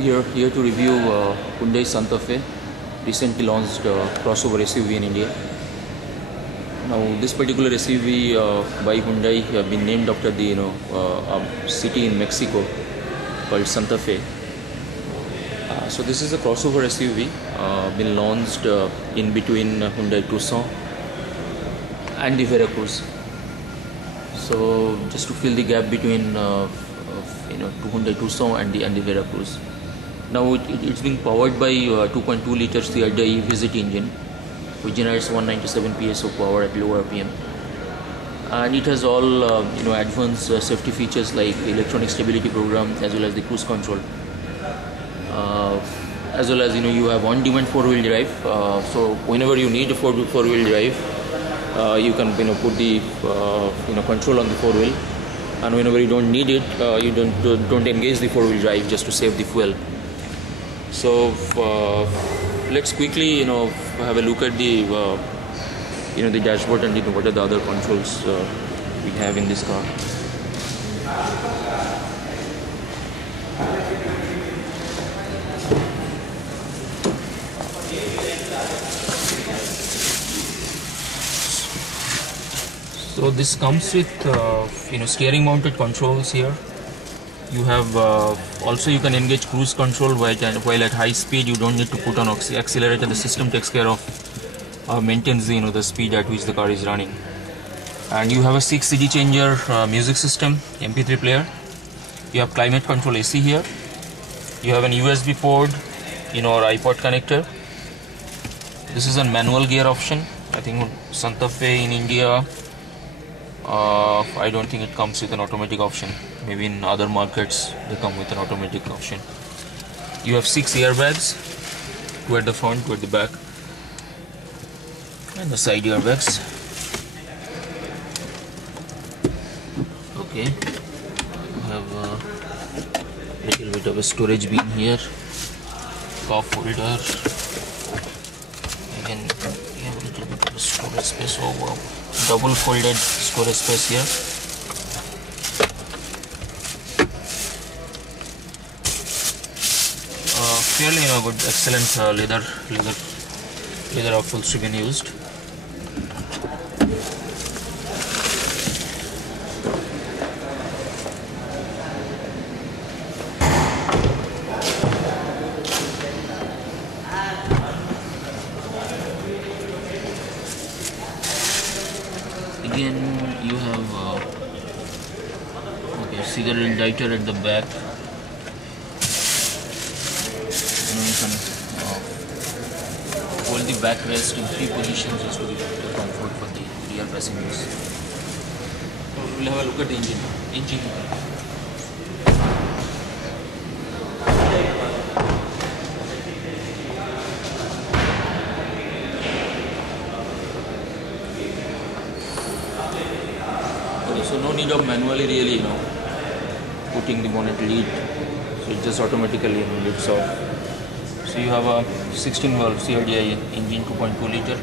Here to review Hyundai Santa Fe, recently launched crossover SUV in India. Now, this particular SUV by Hyundai have been named after the city in Mexico called Santa Fe. So this is a crossover SUV been launched in between Hyundai Tucson and the Veracruz. So just to fill the gap between Hyundai Tucson and the Veracruz. Now it's being powered by 2.2 liters CRDI Visit engine, which generates 197 PS of power at low RPM, and it has all advanced safety features like the electronic stability program as well as the cruise control, as well as you have on-demand four-wheel drive. So whenever you need a four-wheel drive, you can put the control on the four-wheel, and whenever you don't need it, you don't engage the four-wheel drive just to save the fuel. So let's quickly have a look at the the dashboard and what are the other controls we have in this car. So this comes with steering mounted controls here. You have also you can engage cruise control while at high speed. You don't need to put on accelerator. The system takes care of maintains the speed at which the car is running. And you have a 6 CD changer music system, MP3 player. You have climate control AC here. You have an USB port, or iPod connector. This is a manual gear option. I think Santa Fe in India, I don't think it comes with an automatic option. Maybe in other markets they come with an automatic option. You have 6 airbags, 2 at the front, 2 at the back, and the side airbags. Okay, you have a little bit of a storage bin here, cup holder. Again, you have a little bit of a storage space. Oh wow, double folded storage space here. Fairly good, excellent leather upholstery been used. Again, you have cigarette lighter at the back. You can hold the backrest in 3 positions just to give comfort for the rear passengers. We'll have a look at the engine. Okay, so no need of manually really putting the bonnet lid, so it just automatically lifts off. So you have a 16 valve CRDI engine, 2.2 liter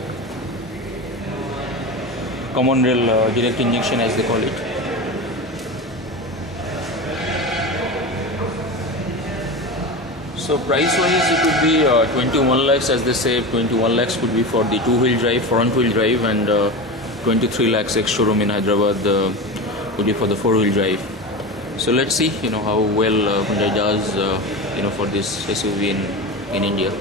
common rail direct injection as they call it. So price wise it would be 21 lakhs, as they say. 21 lakhs could be for the two-wheel drive, front-wheel drive, and 23 lakhs ex-showroom in Hyderabad would be for the four-wheel drive. So let's see how well Hyundai does for this SUV in India.